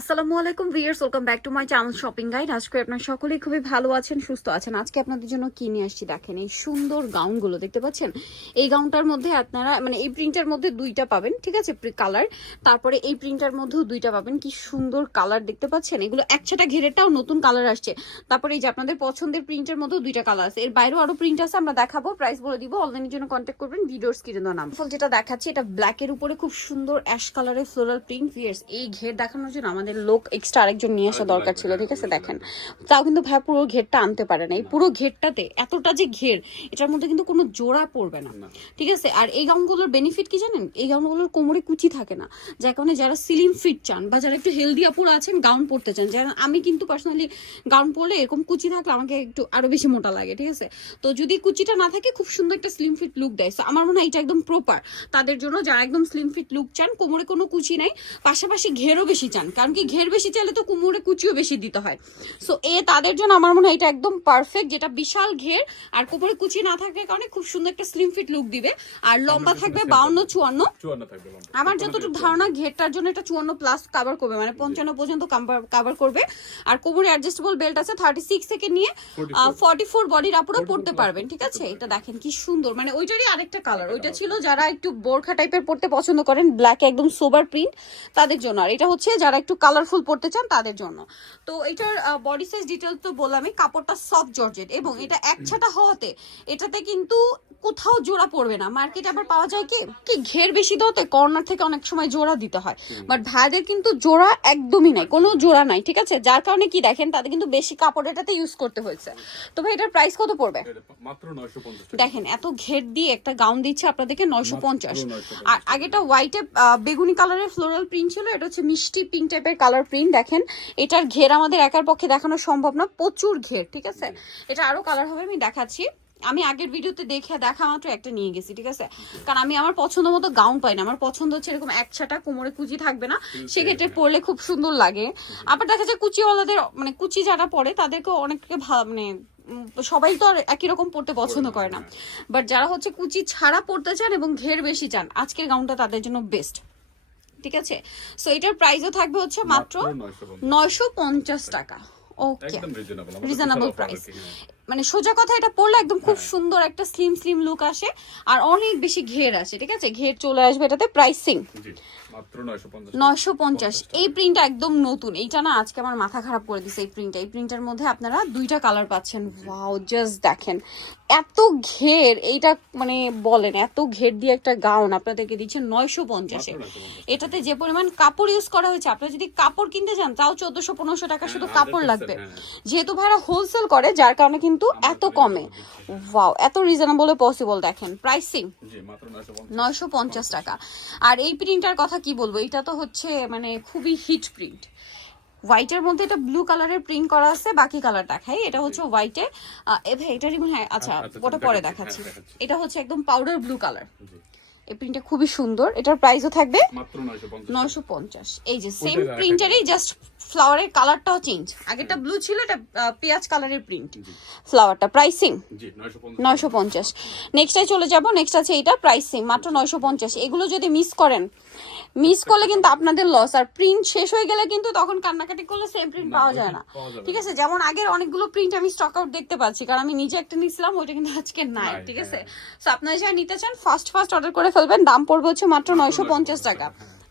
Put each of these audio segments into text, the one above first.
আসসালামু আলাইকুম viewers welcome back to my channel shopping guide. আজকে আপনার সকলেই খুবই ভালো আছেন, সুস্থ আছেন। আজকে আপনাদের জন্য কি নিয়ে আসছি দেখেন, এই সুন্দর গাউনগুলো দেখতে পাচ্ছেন? এই গাউনটার মধ্যে আপনারা মানে এই প্রিন্টের মধ্যে দুইটা পাবেন, ঠিক আছে? কালার, তারপরে এই প্রিন্টার মধ্যেও দুইটা পাবেন। কি সুন্দর কালার দেখতে পাচ্ছেন? এগুলো একসাথা ঘেরেটাও নতুন কালার আসছে। তারপরে এই যে আপনাদের পছন্দের প্রিন্টের মধ্যেও দুইটা কালার আছে। এর বাইরেও আরও প্রিন্ট আছে, আমরা দেখাবো, প্রাইস বলে দিব। অনলাইনের জন্য কন্ট্যাক্ট করবেন ভিডিওর স্ক্রিনে দেওয়া নাম ফুল যেটা দেখাচ্ছি, এটা ব্ল্যাকের উপরে খুব সুন্দর অ্যাশ কালারের ফ্লোরাল প্রিন্ট ভিয়ার্স এই ঘের দেখানোর জন্য আমাদের লোক এক্সট্রা আরেকজন নিয়ে আসা দরকার ছিল ঠিক আছে? দেখেন তাও কিন্তু ভাই পুরো ঘেরটা আনতে পারে না এই পুরো ঘেরটাতে এতটা যে ঘের এটার মধ্যে কিন্তু কোনো জোড়া পড়বে না ঠিক আছে? আর এই গাউনগুলোর বেনিফিট কি জানেন? এই গাউনগুলোর কোমরে কুচি থাকে না। যার কারণে যারা সিলিম ফিট চান বা যারা একটু হেলদি আপুরা আছেন গাউন পরতে চান যারা আমি কিন্তু পার্সোনালি গাউন পরলে এরকম কুচি থাকলে আমাকে একটু আরও বেশি মোটা লাগে ঠিক আছে? তো যদি কুচিটা না থাকে খুব সুন্দর একটা স্লিম ফিট লুক দেয়। So আমার মনে হয় এটা একদম প্রপার তাদের জন্য যারা একদম স্লিম ফিট লুক চান কোমরে কোনো কুচি নাই পাশাপাশি ঘেরও বেশি চান। কারণ কি ঘের বেশি চাইলে তো কোমরে কুচিও বেশি দিতে হয়। সো এ তাদের জন্য আমার মনে হয় এটা একদম পারফেক্ট যেটা বিশাল ঘের আর কোমরে কুচি না থাকার কারণে খুব সুন্দর একটা স্লিম ফিট লুক দিবে। আর লম্বা থাকবে বাউন্ন চুয়ান্ন। আমার যতটুকু ধারণা ঘেরটার জন্য এটা চুয়ান্ন প্লাস কাভার করবে মানে পঞ্চান্ন পর্যন্ত কাভার করবে। আর কোমরে অ্যাডজাস্টেবল বেল্ট আছে থার্টি সিক্স থেকে নিয়ে 44 ফর্টি ফোর বডির আপুরও পড়তে পারবেন ঠিক আছে? এটা দেখেন কি সুন্দর মানে ওইটারই আরেকটা কালার ওইটা ছিল যারা একটু বোরখা টাইপের পড়তে পছন্দ করেন ব্ল্যাক একদম সোবার প্রিন্ট তাদের জন্য। আর এটা হচ্ছে যারা একটু কালারফুল পড়তে চান তাদের জন্য। তো এটার বডি সাইজ ডিটেলস তো বললামই কাপড়টা সফট জর্জেট এবং এটা এক ছাটা হওয়াতে এটাতে কিন্তু কোথাও জোড়া পড়বে না। মার্কেটে আবার পাওয়া যায় কি? কি ঘের বেশি দেওয়াতে কর্নার থেকে অনেক সময় জোড়া দিতে হয়। বাট ভাইদের কিন্তু জোড়া একদমই নাই কোনো জোড়া নাই ঠিক আছে? যার কারণে কি দেখেন তাদের কিন্তু বেশি কাপড় এটাতে ইউজ করতে হয়েছে। তো ভাই এটার প্রাইস কত পড়বে? দেখেন এত ঘের দিয়ে একটা গাউন দিচ্ছে আপনাদেরকে নয়শো পঞ্চাশ। 950 আর আগেটা হোয়াইটে বেগুনি কালারের ফ্লোরাল প্রিন্ট ছিল এটা হচ্ছে মিষ্টি পিঙ্ক টাইপের কালার প্রিন্ট দেখেন এটার ঘের আমাদের একার পক্ষে দেখানো সম্ভব না প্রচুর ঘের ঠিক আছে? এটা আরও কালার হবে আমি দেখাচ্ছি। আমি আগের ভিডিওতে দেখে দেখা মাত্র একটা নিয়ে গেছি ঠিক আছে? কারণ আমি আমার পছন্দ মতো গাউন পাই না আমার পছন্দ হচ্ছে এরকম একসাটা কোমরে কুচি থাকবে না সেক্ষেত্রে পরলে খুব সুন্দর লাগে। আবার দেখা যায় কুচিওয়ালাদের মানে কুচি যারা পরে তাদেরকে অনেককে মানে সবাই তো আর একই রকম পড়তে পছন্দ করে না। বাট যারা হচ্ছে কুচি ছাড়া পড়তে চান এবং ঘের বেশি চান আজকের গাউনটা তাদের জন্য বেস্ট ঠিক আছে? সো এটার প্রাইসও থাকবে হচ্ছে মাত্র নয়শো পঞ্চাশ টাকা। ওকে রিজনেবল প্রাইস মানে সোজা কথা এটা পরলে একদম খুব সুন্দর একটা স্লিম স্লিম লুক আসে আর অনেক বেশি ঘের আসে ঠিক আছে? ঘের চলে আসবে এটাতে প্রাইসিং নয়শো পঞ্চাশ এই প্রিন্টটা একদম নতুন। এইটা না আজকে আমার মাথা খারাপ করে দিছে এই প্রিন্টটা এই প্রিন্টের মধ্যে আপনারা দুইটা কালার পাচ্ছেন। ওয়াও জাস্ট দেখেন। এত ঘের এইটা মানে বলেন এত ঘের দিয়ে একটা গাউন আপনাদেরকে দিচ্ছে নয়শো পঞ্চাশে। এটাতে যে পরিমাণ কাপড় ইউজ করা হয়েছে আপনারা যদি কাপড় কিনতে যান তাও চোদ্দশো পনেরোশো টাকা শুধু কাপড় লাগবে। হ্যাঁ। যেহেতু ভাইরা হোলসেল করে যার কারণে কিন্তু এত কমে। ওয়াও এত রিজনেবল পসিবল দেখেন। প্রাইসিং নয়শো পঞ্চাশ। টাকা। আর এই প্রিন্টার কথা কি বলব? এটা তো হচ্ছে মানে খুবই হিট প্রিন্ট হোয়াইটের মধ্যে এটা ব্লু কালারের প্রিন্ট করা আছে বাকি কালার দেখাই এটা হচ্ছে হোয়াইটে এভাবে এটারই মনে হয় আচ্ছা আচ্ছা, ওটা পরে দেখাচ্ছি, দেখাচ্ছি। হ্যাঁ, দেখাচ্ছি। এটা হচ্ছে একদম পাউডার ব্লু কালার এই প্রিন্টটা খুবই সুন্দর। এটার প্রাইসও থাকবে নয়শো পঞ্চাশ এই যে সেম প্রিন্টারই জাস্ট ফ্লাওয়ারের কালারটাও চেঞ্জ আগেরটা ব্লু ছিল এটা পেঁয়াজ কালারের প্রিন্ট ফ্লাওয়ারটা প্রাইসিং জি নয়শো পঞ্চাশ নেক্সটে চলে যাব নেক্সট আছে এটা প্রাইসিং মাত্র নয়শো পঞ্চাশ। এগুলো যদি মিস করেন মিস করলে কিন্তু আপনাদের লস আর প্রিন্ট শেষ হয়ে গেলে কিন্তু তখন কান্নাকাটি করলে সেম প্রিন্ট পাওয়া যায় না। ঠিক আছে? যেমন আগের অনেকগুলো প্রিন্ট আমি স্টক আউট দেখতে পাচ্ছি কারণ আমি নিজে একটা নিয়েছিলাম ওইটা কিন্তু আজকে নাই ঠিক আছে? হ্যাঁ। সো আপনারা যারা নিতে চান ফার্স্ট ফার্স্ট অর্ডার করে ফেলবেন দাম পড়বে হচ্ছে মাত্র নয়শো পঞ্চাশ টাকা।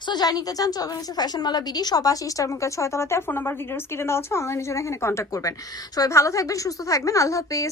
সো যাই নিতে চান চলবেন হচ্ছে ফ্যাশন মালা বিডি সব আসি স্টার মুখে ছয়তলাতে আর ফোন নাম্বার ভিডিওস কিনে দেওয়া হচ্ছে অনলাইনের জন্য এখানে কন্ট্যাক্ট করবেন। সবাই ভালো থাকবেন সুস্থ থাকবেন আল্লাহ হাফেজ।